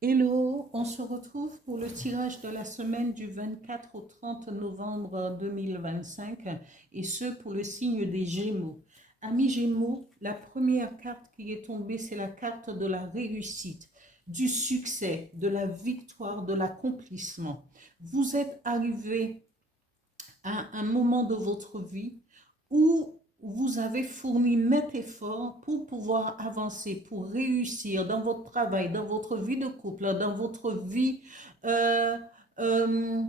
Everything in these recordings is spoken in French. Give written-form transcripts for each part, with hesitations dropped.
Hello, on se retrouve pour le tirage de la semaine du 24 au 30 novembre 2025 et ce pour le signe des Gémeaux. Amis Gémeaux, la première carte qui est tombée, c'est la carte de la réussite, du succès, de la victoire, de l'accomplissement. Vous êtes arrivé à un moment de votre vie où vous avez fourni net effort pour pouvoir avancer, pour réussir dans votre travail, dans votre vie de couple, dans votre vie, euh, euh,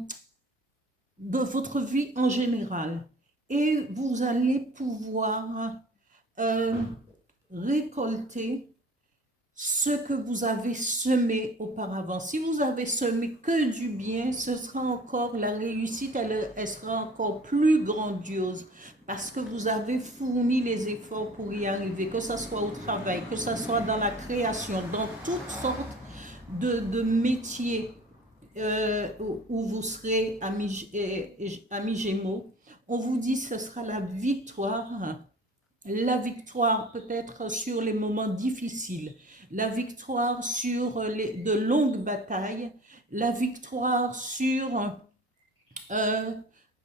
de votre vie en général. Et vous allez pouvoir euh, récolter ce que vous avez semé auparavant. Si vous avez semé que du bien, ce sera encore la réussite, elle sera encore plus grandiose parce que vous avez fourni les efforts pour y arriver, que ce soit au travail, que ce soit dans la création, dans toutes sortes de métiers où vous serez, amis Gémeaux. On vous dit que ce sera la victoire peut-être sur les moments difficiles, la victoire sur de longues batailles, la victoire sur euh,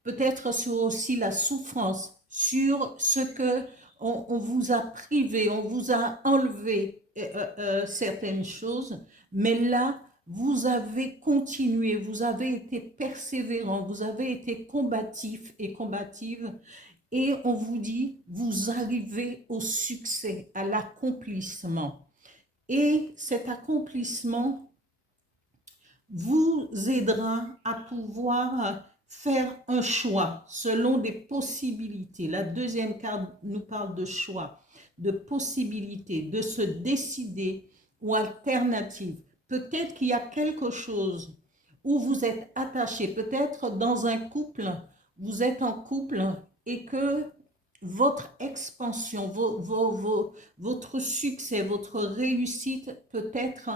peut-être sur aussi la souffrance, sur ce que on vous a privé, on vous a enlevé certaines choses, mais là, vous avez continué, vous avez été persévérant, vous avez été combatif et combative, et on vous dit, vous arrivez au succès, à l'accomplissement. Et cet accomplissement vous aidera à pouvoir faire un choix selon des possibilités. La deuxième carte nous parle de choix, de possibilités, de se décider ou alternative. Peut-être qu'il y a quelque chose où vous êtes attaché, peut-être dans un couple, vous êtes en couple et que votre expansion, votre succès, votre réussite peut-être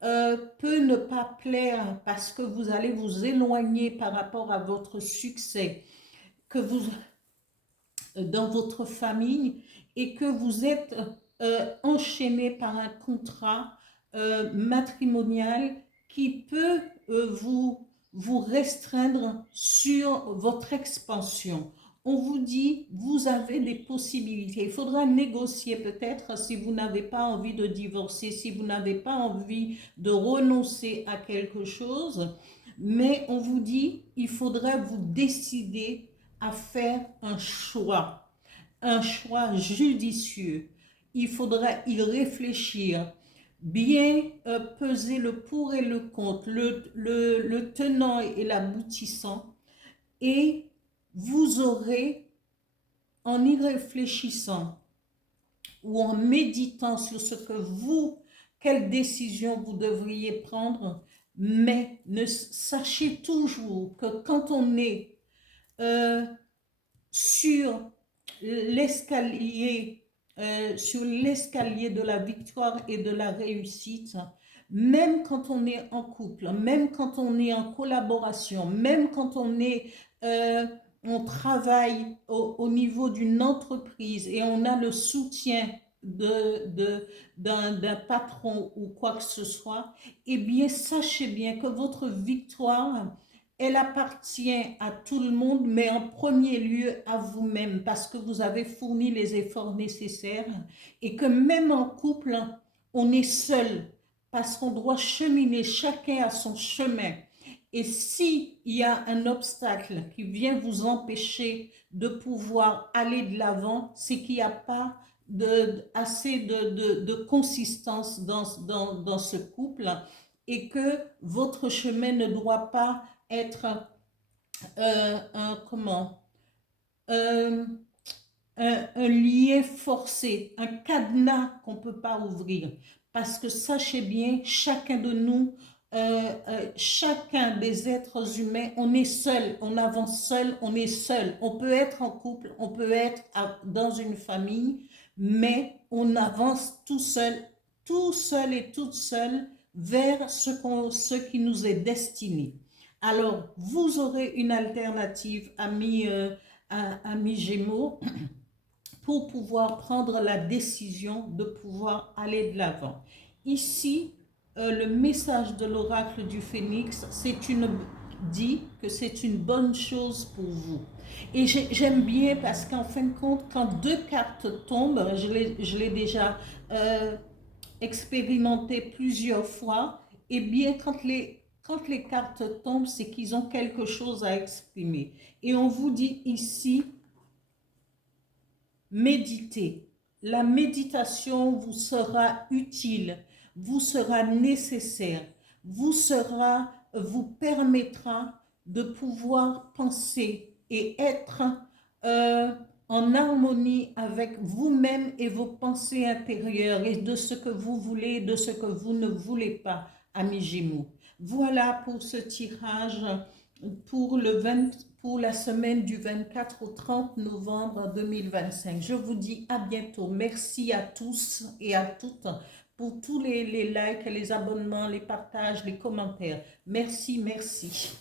peut ne pas plaire parce que vous allez vous éloigner par rapport à votre succès que vous dans votre famille et que vous êtes enchaîné par un contrat matrimonial qui peut vous restreindre sur votre expansion. On vous dit, vous avez des possibilités. Il faudra négocier peut-être si vous n'avez pas envie de divorcer, si vous n'avez pas envie de renoncer à quelque chose. Mais on vous dit, il faudra vous décider à faire un choix judicieux. Il faudra y réfléchir, bien peser le pour et le contre, le tenant et l'aboutissant, et vous aurez, en y réfléchissant ou en méditant sur ce que quelle décision vous devriez prendre, mais ne sachez toujours que quand on est euh, sur sur l'escalier de la victoire et de la réussite, même quand on est en couple, même quand on est en collaboration, même quand on travaille au niveau d'une entreprise et on a le soutien d'un patron ou quoi que ce soit, eh bien, sachez bien que votre victoire, elle appartient à tout le monde, mais en premier lieu à vous-même, parce que vous avez fourni les efforts nécessaires et que même en couple, on est seul, parce qu'on doit cheminer chacun à son chemin. Et s'il y a un obstacle qui vient vous empêcher de pouvoir aller de l'avant, c'est qu'il n'y a pas assez de consistance dans ce couple et que votre chemin ne doit pas être comment euh, un lien forcé, un cadenas qu'on ne peut pas ouvrir. Parce que sachez bien, chacun de nous, chacun des êtres humains, on est seul, on avance seul, on est seul. On peut être en couple, on peut être dans une famille, mais on avance tout seul et toute seule vers ce qui nous est destiné. Alors, vous aurez une alternative, amis Gémeaux, pour pouvoir prendre la décision de pouvoir aller de l'avant. Ici, le message de l'oracle du Phénix, dit que c'est une bonne chose pour vous. Et j'aime bien parce qu'en fin de compte, quand deux cartes tombent, je l'ai déjà euh, expérimenté plusieurs fois, et bien quand les cartes tombent, c'est qu'ils ont quelque chose à exprimer. Et on vous dit ici, méditez. La méditation vous sera utile, vous sera nécessaire, vous permettra de pouvoir penser et être euh, en harmonie avec vous-même et vos pensées intérieures et de ce que vous voulez et de ce que vous ne voulez pas, amis Gémeaux. Voilà pour ce tirage pour la semaine du 24 au 30 novembre 2025. Je vous dis à bientôt. Merci à tous et à toutes pour tous les likes, les abonnements, les partages, les commentaires. Merci, merci.